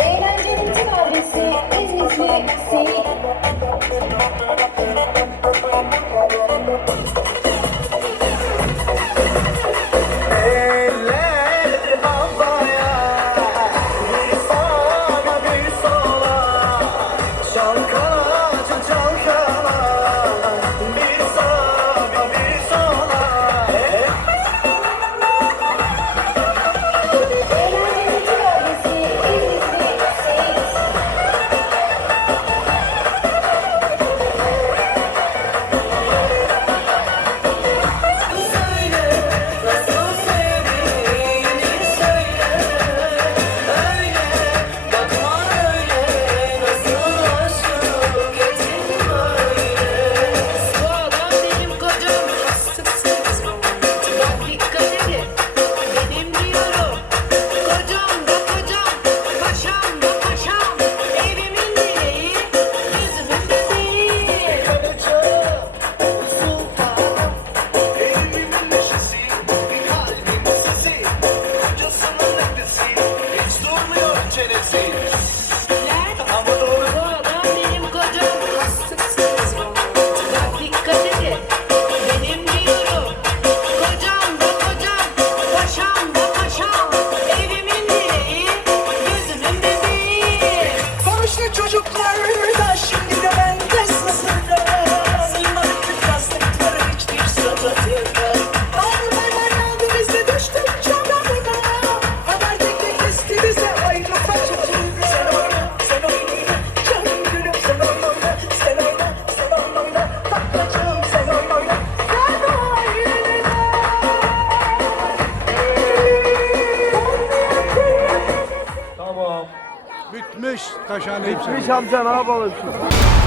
Eğlencenin tüm adresi İzmitli Seyit. Şalkala cerezeiras. Bitmiş taşhane. Bitmiş amca ne yapalım şimdi?